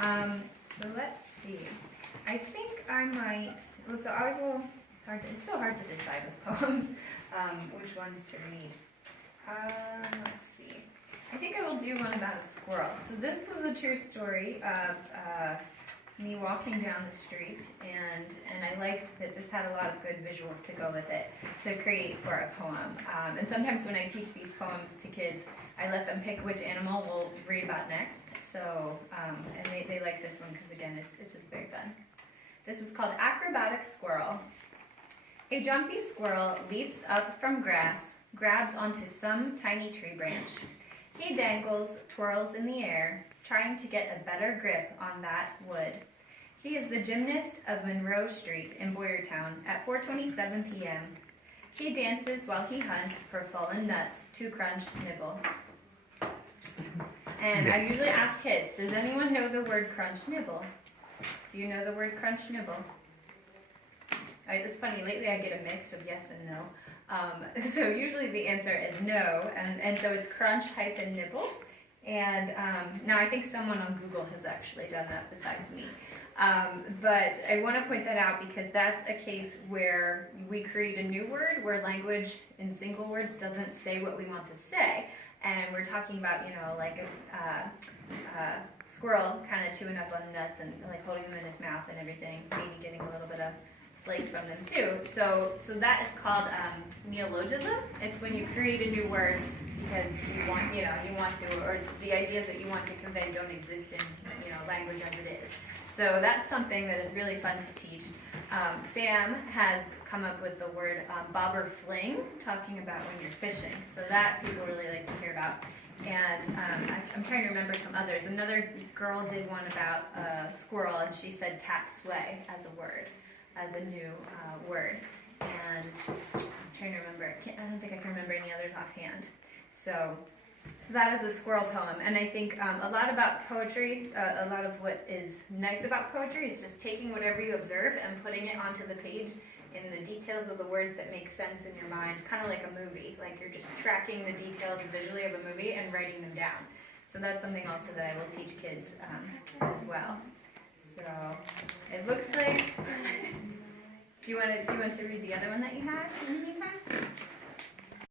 So let's see. I think I might, well, so I will, it's so hard to decide with poems, which ones to read. Let's see. I think I will do one about a squirrel. So this was a true story of me walking down the street, and I liked that this had a lot of good visuals to go with it to create for a poem. And sometimes when I teach these poems to kids, I let them pick which animal we'll read about next. So, and they like this one because again, it's just very fun. This is called Acrobatic Squirrel. A jumpy squirrel leaps up from grass, grabs onto some tiny tree branch. He dangles, twirls in the air, trying to get a better grip on that wood. He is the gymnast of Monroe Street in Boyertown at 4:27 p.m. He dances while he hunts for fallen nuts to crunch, nibble. And I usually ask kids, does anyone know the word crunch, nibble? Do you know the word crunch, nibble? It's funny, lately I get a mix of yes and no. So usually the answer is no, and so it's crunch, hyphen, nibble. And now I think someone on Google has actually done that besides me. But I want to point that out because that's a case where we create a new word where language in single words doesn't say what we want to say. And we're talking about, like a squirrel kind of chewing up on nuts and like holding them in his mouth and everything, maybe getting a little bit of flake from them too. So that is called neologism. It's when you create a new word because you want to, or the ideas that you want to convey don't exist in, language as it is. So that's something that is really fun to teach. Sam has come up with the word bobber fling, talking about when you're fishing. So that people really like to hear about. And I'm trying to remember some others. Another girl did one about a squirrel, and she said tap sway as a word, as a new word. And I'm trying to remember. I don't think I can remember any others offhand. So that is a squirrel poem. And I think a lot about poetry, a lot of what is nice about poetry is just taking whatever you observe and putting it onto the page in the details of the words that make sense in your mind, kind of like a movie. Like you're just tracking the details visually of a movie and writing them down. So that's something also that I will teach kids as well. So it looks like, do you want to read the other one that you had in the meantime?